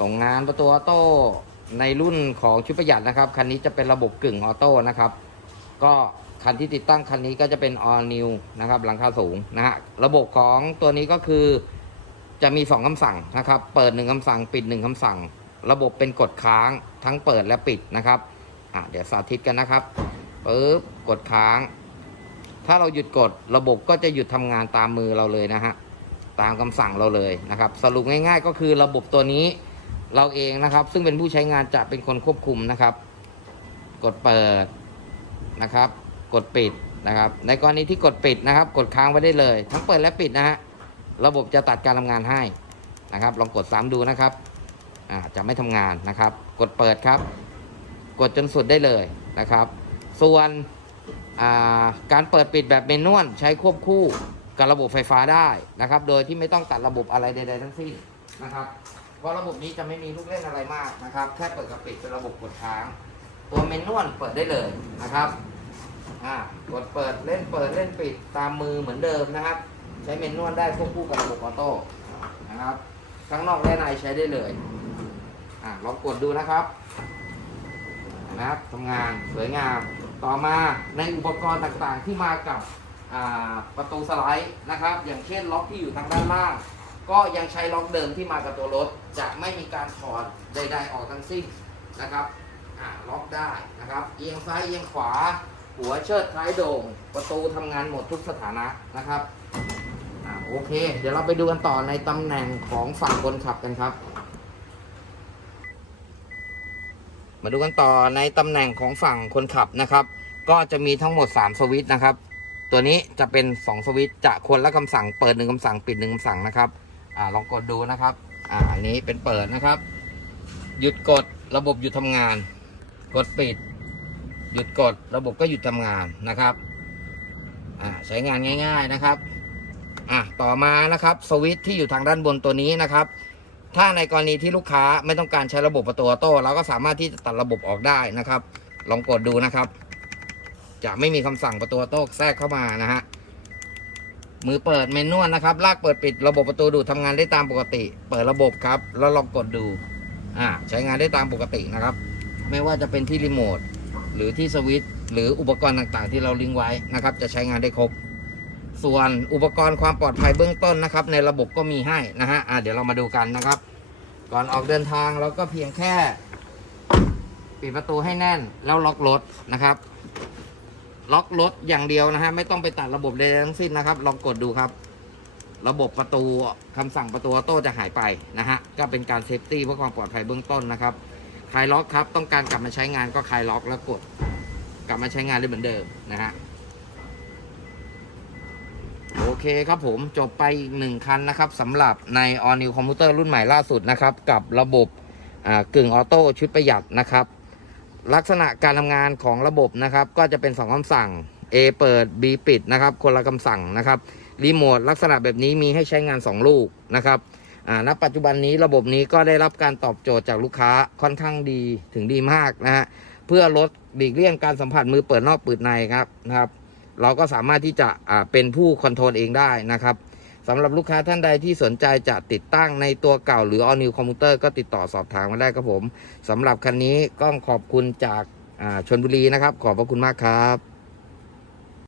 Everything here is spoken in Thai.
ส่งงานประตูออโต้ในรุ่นของชุดประหยัดนะครับ คันนี้จะเป็นระบบกึ่งออโต้นะครับ ก็คันที่ติดตั้งคันนี้ก็จะเป็น all new นะครับหลังคาสูงนะฮะระบบของตัวนี้ก็คือจะมี 2คำสั่งนะครับ เปิด 1คำสั่ง ปิด 1คำสั่ง ระบบเป็นกดค้างทั้งเปิดและปิดนะครับอะเดี๋ยวสาธิตกันนะครับปึ๊บกดค้าง ถ้าเราหยุดกดระบบก็จะหยุดทำงานตามมือเราเลยนะฮะตามคำสั่งเราเลยนะครับ สรุปง่าย ๆ ก็คือระบบตัวนี้ เราเองนะครับ ซึ่งเป็นผู้ใช้งานจะเป็นคนควบคุมนะครับ กดเปิดนะครับ กดปิดนะครับ ในกรณีที่กดปิดนะครับ กดค้างไว้ได้เลย ทั้งเปิดและปิดนะฮะระบบจะตัดการทำงานให้นะครับ ลองกดซ้ำดูนะครับจะไม่ทำงานนะครับ กดเปิดครับ กดจนสุดได้เลยนะครับ ส่วนาการเปิดปิดแบบเมนนวลใช้ควบคู่กับระบบไฟฟ้าได้นะครับ โดยที่ไม่ต้องตัดระบบอะไรใดๆทั้งสิ้นนะครับ เพราะระบบนี้จะไม่มีลูกเล่นอะไรมากนะครับ แค่เปิดกับปิดเป็นระบบกดค้าง ตัวเมนนวลเปิดได้เลยนะครับอ่ากดเปิดเล่นเปิดเล่นปิดตามมือเหมือนเดิมนะครับ ใช้เมนนวลได้ควบคู่กับระบบออโต้นะครับข้งนอกและในใช้ได้เลยอ่าลองกดดูนะครับนะครับทำงานสวยงามต่อมาในอุปกรณ์ต่างๆที่มากับประตูสไลด์นะครับ อย่างเช่นล็อกที่อยู่ทางด้านล่าง ก็ยังใช้ล็อกเดิมที่มากับตัวรถ จะไม่มีการถอดใด ๆ ออกทั้งสิ้นนะครับล็อกได้นะครับ เอียงซ้ายเอียงขวา หัวเชิดท้ายโด่ง ประตูทำงานหมดทุกสถานะนะครับอโอเค เดี๋ยวเราไปดูกันต่อในตำแหน่งของฝั่งคนขับกันครับ มาดูกันต่อในตำแหน่งของฝั่งคนขับนะครับ ก็จะมีทั้งหมด 3 สวิตช์นะครับ ตัวนี้จะเป็น 2 สวิตช์จะควรละคำสั่งเปิดหนึ่งคำสั่งปิดหนึ่งคำสั่งนะครับ อ่าลองกดดูนะครับ อ่าอันนี้เป็นเปิดนะครับ หยุดกดระบบหยุดทำงาน กดปิด หยุดกดระบบก็หยุดทำงานนะครับ อ่าใช้งานง่าย ๆนะครับ อะต่อมานะครับสวิตช์ที่อยู่ทางด้านบนตัวนี้นะครับ ถ้าในกรณีที่ลูกค้าไม่ต้องการใช้ระบบประตูออโต้เราก็สามารถที่จะตัดระบบออกได้นะครับ ลองกดดูนะครับ จะไม่มีคำสั่งประตูออโต้แทรกเข้ามานะฮะ มือเปิดเมนนวลนะครับ ลากเปิดปิดระบบประตูดูดทำงานได้ตามปกติ เปิดระบบครับ แล้วลองกดดู อ่า ใช้งานได้ตามปกตินะครับ ไม่ว่าจะเป็นที่รีโมทหรือที่สวิตช์หรืออุปกรณ์ต่างๆ ที่เราลิงก์ไว้นะครับ จะใช้งานได้ครบ ส่วนอุปกรณ์ความปลอดภัยเบื้องต้นนะครับ ในระบบก็มีให้นะฮะอ่าเดี๋ยวเรามาดูกันนะครับ ก่อนออกเดินทางเราก็เพียงแค่ ปิดประตูให้แน่นแล้วล็อกรถนะครับ ล็อกรถอย่างเดียวนะฮะไม่ต้องไปตัดระบบใดทั้งสิ้นนะครับ ลองกดดูครับ ระบบประตูคำสั่งประตูออโต้จะหายไปนะฮะก็เป็นการเซฟตี้เพื่อความปลอดภัยเบื้องต้นนะครับคลายล็อกครับ ต้องการกลับมาใช้งานก็คลายล็อกแล้วกด กลับมาใช้งานได้เหมือนเดิมนะฮะโอเคครับผมจบไปอีกหนึ่งคันนะครับสำหรับใน All New Computer รุ่นใหม่ล่าสุดนะครับ กับระบบกึ่งออโต้ชุดประหยัดนะครับ ลักษณะการทำงานของระบบนะครับ ก็จะเป็น 2คำสั่ง A เปิด B ปิดนะครับ คนละคำสั่งนะครับรีโมทลักษณะแบบนี้มีให้ใช้งาน 2 ลูกนะครับอ่าณปัจจุบันนี้ระบบนี้ก็ได้รับการตอบโจทย์จากลูกค้าค่อนข้างดีถึงดีมากนะฮะเพื่อลดหลีกเลี่ยงการสัมผัสมือเปิดนอกเปิดในครับนะครับ เราก็สามารถที่จะเป็นผู้คอนโทรลเองได้นะครับ สำหรับลูกค้าท่านใดที่สนใจจะติดตั้งในตัวเก่าหรือ all new computer ก็ติดต่อสอบถามมาได้ครับผมสำหรับคันนี้ก็ขอบคุณจากอ่าชนบุรีนะครับ ขอบพระคุณมากครับ